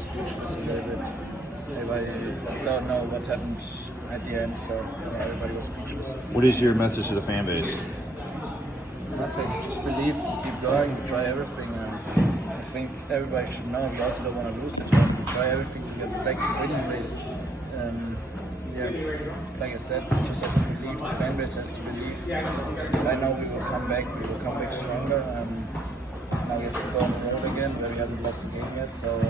was speechless a little bit. Everybody don't know what happened at the end, so everybody was speechless. What is your message to the fan base? Nothing, just believe, keep going, try everything. I think everybody should know we also don't want to lose it. We try everything to get back to winning ways. Like I said, we just have to believe, the fan base has to believe. I know we will come back stronger. Now we have to go on the road again, where we haven't lost a game yet, so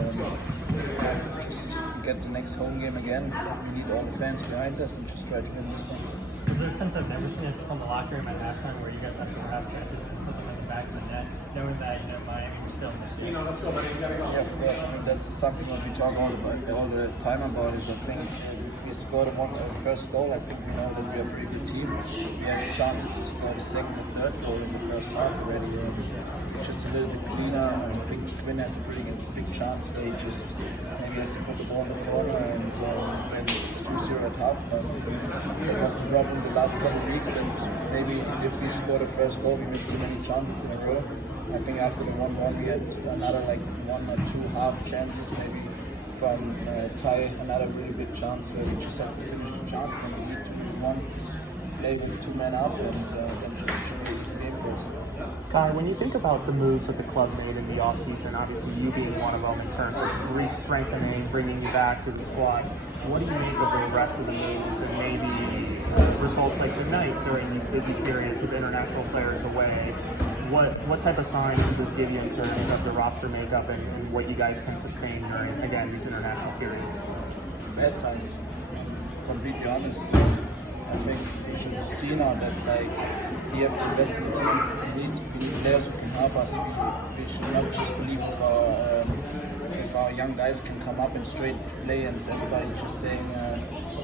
just get the next home game again. We need all the fans behind us and just try to win this one. Was there a sense of nervousness from the locker room at halftime where you guys have to have chances and put them in the back of the net, knowing that Miami was still in this game? Yeah, of course. I mean, that's something that we talk all the time about it. I think if we score the first goal, I think we know that we are a pretty good team. We have chances to score the second and third goal in the first half already. Just a little bit cleaner. I think Quinn has a pretty big chance where he just maybe has to put the ball in the corner and maybe it's 2-0 at halftime. That was the problem the last couple of weeks, and maybe if we score the first goal, we missed too many chances in a row. I think after the 1-1 we had another like 1 or 2 half chances maybe from Ty, another really big chance where we just have to finish the chance, then we need to do one, play with 2 men up, and then should be easy game for us. Kai, when you think about the moves that the club made in the offseason, obviously you being one of them in terms of re-strengthening, bringing you back to the squad, what do you make of the rest of the moves and maybe results like tonight during these busy periods with international players away? What type of signs does this give you in terms of the roster makeup and what you guys can sustain during, again, these international periods? Bad signs, to be completely honest. I think we should have seen now that we have to invest in the team. We need players who can help us. We should not just believe if our young guys can come up and straight play and everybody just saying,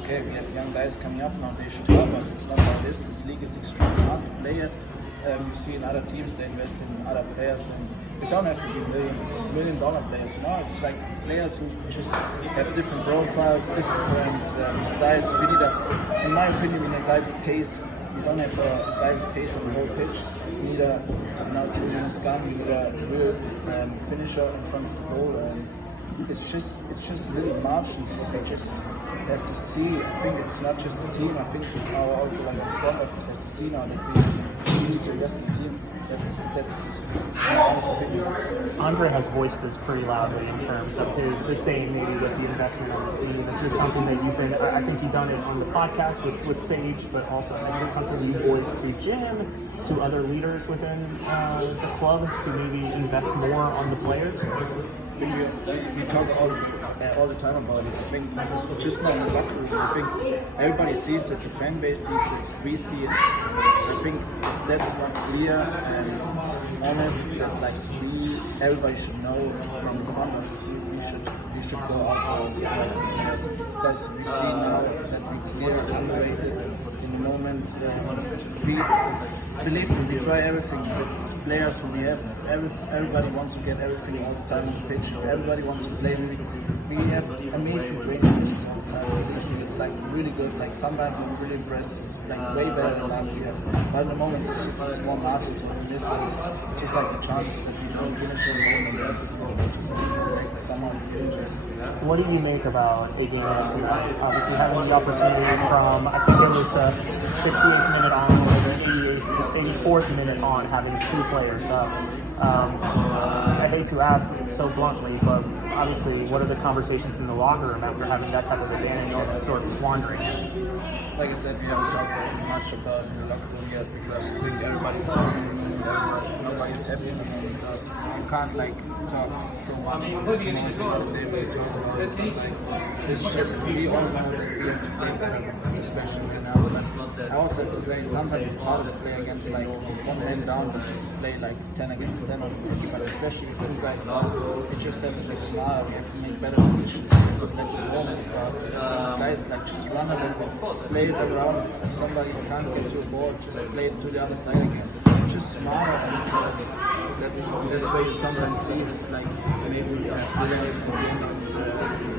okay, we have young guys coming up now, they should help us. It's not like this. This league is extremely hard to play at. You see in other teams they invest in other players, and they don't have to be million dollar players. It's like players who just have different profiles, different styles. We need in my opinion, we need a guy with pace. We don't have a guy with pace on the whole pitch. We need Julian's gun. We need a real finisher in front of the goal. It's just little margins that they just have to see. I think it's not just the team. I think also the front office has to see now that we need to invest in the team. That's my honest opinion. Andre has voiced this pretty loudly in terms of his disdain maybe with the investment on the team. Is this something that you've been, I think you've done it on the podcast with Sage, but also is this something you voiced to Jim, to other leaders within the club to maybe invest more on the players? I think we talk all the time about it. I think just not in the locker room. I think everybody sees it, the fan base sees it, we see it. I think if that's not clear and honest, that everybody should know from the front office, we should go out because we see now that we clearly liberated in the moment. Believe me, we try everything. The players who we have, everybody wants to get everything all the time on the pitch. Everybody wants to play. We have amazing training sessions all the time. Believe me, it's really good. Sometimes I'm really impressed. It's way better than last year. But at the moment, it's just a small margins when we miss it. Just like the chances that we don't finish on that. Just somehow. What do you make about a game like tonight? Obviously, having the opportunity from, I think it was the 68th minute on or the 84th minute on, having 2 players up. I hate to ask so bluntly, but obviously, what are the conversations in the locker room after having that type of advantage and sort of squandering? Like I said, we haven't talked much about it in the locker room yet because I think everybody's talking. Nobody's happy in the moment, so you can't talk so much. Tomorrow's about the day we talk about it. It's just we all know that we have to play better, especially right now. But I also have to say sometimes it's harder to play against one man down than to play 10 against 10 on the pitch. But especially with 2 guys down, we just have to be smarter. We have to make better decisions. We have to let the ball move faster. These guys just run a little bit, play it around. If somebody can't get to a ball, just play it to the other side again. Just smarter, and that's where you sometimes see if maybe we have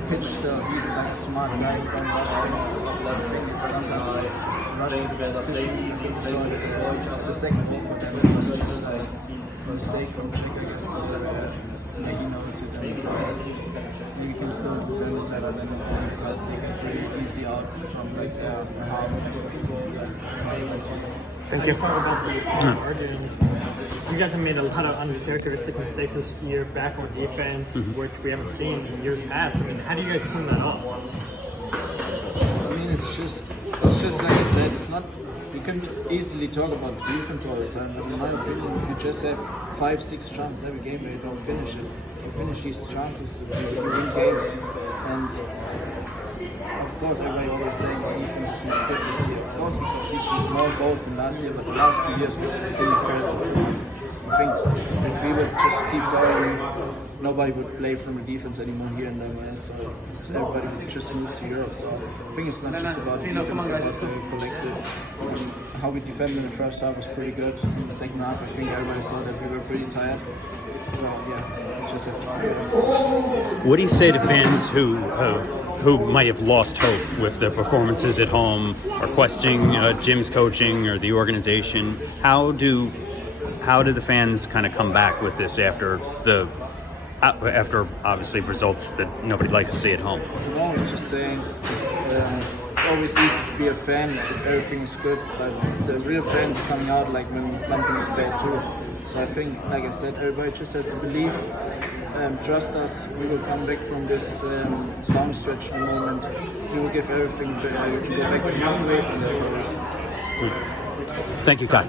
pitch he's a smart guy, don't rush things. I think sometimes it's just rush decisions. I think we saw the second goal for them, it was just a mistake from Chick, I guess. like he knows it, and we can still defend it better than because they get pretty easy out from like half. It's not a good team. Thank you. Margins. You guys have made a lot of uncharacteristic mistakes this year back on defense, which we haven't seen in years past. I mean, how do you guys clean that up? I mean, it's just like I said, it's not. We can easily talk about defense all the time, but in my opinion, if you just have 5-6 chances every game where you don't finish it, if you finish these chances, you win games. And of course, everybody always saying defense is not good this year. Of course, we conceded more goals than last year, but the last 2 years was impressive for us. I think if we would just keep going, nobody would play from the defense anymore here in the MLS, so everybody would just move to Europe. So I think it's not just about the defense, it's about the collective. How we defended in the first half was pretty good. In the second half, I think everybody saw that we were pretty tired. So yeah, we just have to keep going. What do you say to fans who might have lost hope with the performances at home, or questioning Jim's coaching or the organization? How do the fans kind of come back with this after obviously results that nobody likes to see at home? I was just saying, it's always easy to be a fan if everything is good, but the real fans coming out like when something is bad too. So I think, like I said, everybody just has to believe, trust us. We will come back from this down stretch in a moment. We will give everything to go back to normal ways, and that's always. Thank you, Kai.